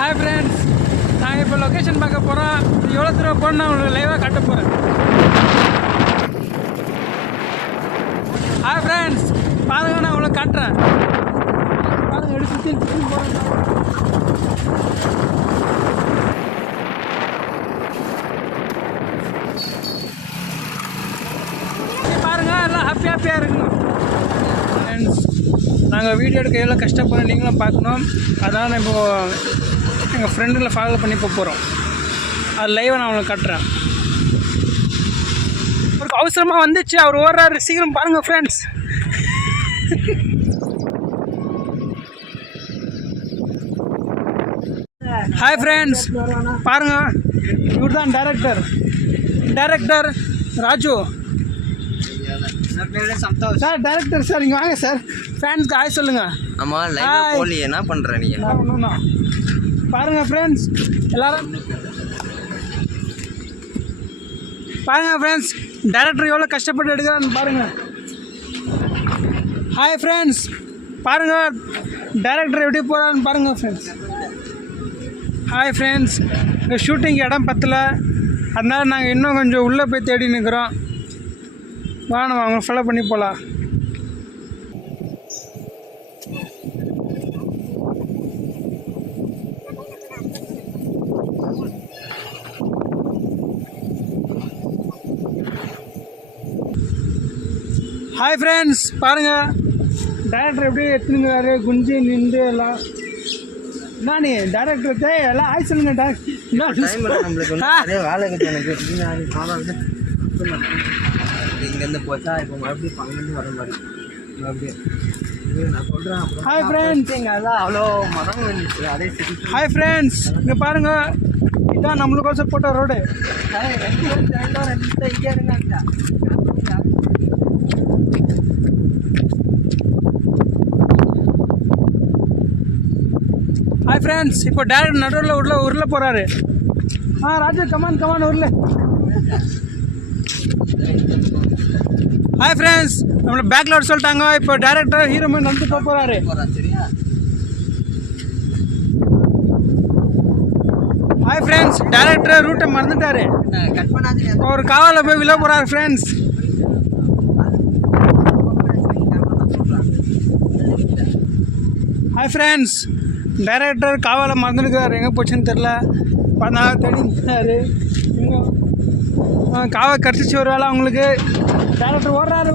Hi friends, நாங்கள் இப்போ location பார்க்க போகிறோம். எவ்வளோ தூரம் போகணும் நான் உங்களுக்கு லைவாக காட்ட போகிறேன். ஹாய் ஃப்ரெண்ட்ஸ், பாருங்கள், நான் உங்களுக்கு காட்டுறேன். பாருங்கள், எடுத்து சுற்றி போகிறேன். பாருங்கள், எல்லாம் ஹாப்பியாக இருக்கணும். ஃப்ரெண்ட்ஸ், நாங்கள் வீடியோ எடுக்க எவ்வளோ கஷ்டப்படுறோம் நீங்களும் பார்க்கணும். அதான் நான் இப்போது எங்கள் ஃப்ரெண்டுகளை ஃபாலோ பண்ணி போகிறோம். அது லைவாக நான் உங்களுக்கு காட்டுறேன். ஒரு அவசரமாக வந்துச்சு, அவர் ஓடுறாரு, சீக்கிரம் பாருங்கள் ஃப்ரெண்ட்ஸ். ஹாய் ஃப்ரெண்ட்ஸ், பாருங்கள், இவர் தான் director Raju sir. Director sir, இங்கே வாங்க சார். ஃபேன்ஸ்க்கு ஹாய் சொல்லுங்கள். ஆமாம், லைவ் போலி என்ன பண்ணுற நீங்கள்? பாருங்கள் ஃப்ரெண்ட்ஸ், எல்லாரும் பாருங்கள் ஃப்ரெண்ட்ஸ், டைரக்டர் எவ்வளோ கஷ்டப்பட்டு எடுக்கிறான்னு பாருங்கள். ஹாய் ஃப்ரெண்ட்ஸ், பாருங்கள் டைரக்டர் எப்படி போகிறான்னு பாருங்கள் ஃப்ரெண்ட்ஸ். ஹாய் ஃப்ரெண்ட்ஸ், இங்கே ஷூட்டிங் இடம் பத்தலை, அதனால நாங்கள் இன்னும் கொஞ்சம் உள்ளே போய் தேடி நிற்கிறோம். வா, நம்ம அவங்க ஃபாலோ பண்ணி போகலாம். ஹாய் ஃப்ரெண்ட்ஸ், பாருங்கள் டைரக்டர் எப்படி எடுத்துனுங்கிறாரு, குஞ்சு நின்று எல்லாம். நானே டைரக்டர் எல்லாம் ஹாய் சொல்லுங்க. இங்கேருந்து போச்சா இப்போ மறுபடியும் பன்னெண்டு வர மாதிரி மறுபடியும் நான் சொல்கிறேன். ஹாய் ஃப்ரெண்ட்ஸ், இங்கே அதான் அவ்வளோ மரம் வந்துச்சு, அதே சரி. ஹாய் ஃப்ரெண்ட்ஸ், இங்கே பாருங்கள், இதுதான் நம்மளுக்கோசம் போட்ட ரோடு. இங்கே இருந்தாங்க. ஹாய் ஃப்ரெண்ட்ஸ், இப்போ டேரக்ட் நடுவில் உருள போகிறாரு. ராஜு கமான் உருள. ஹாய் ஃப்ரெண்ட்ஸ், நம்மளை பேக்லோட் சொல்லிட்டாங்க. இப்போ டேரக்டர் ஹீரோ மாதிரி நடந்து போகிறாரு. ஹாய் ஃப்ரெண்ட்ஸ், டேரக்டர் ரூட்டை மறந்துட்டாரு, ஒரு காவலில் போய் விழ போகிறாரு ஃப்ரெண்ட்ஸ். ஹாய் ஃப்ரெண்ட்ஸ், டைரக்டர் காவலை மறந்துருக்காரு, எங்கே போச்சுன்னு தெரில. அதனால் தேடிக்கிறாரு. காவல் கடிச்சிச்சு ஒரு வேலை அவங்களுக்கு. டைரக்டர் ஓடுறாரு.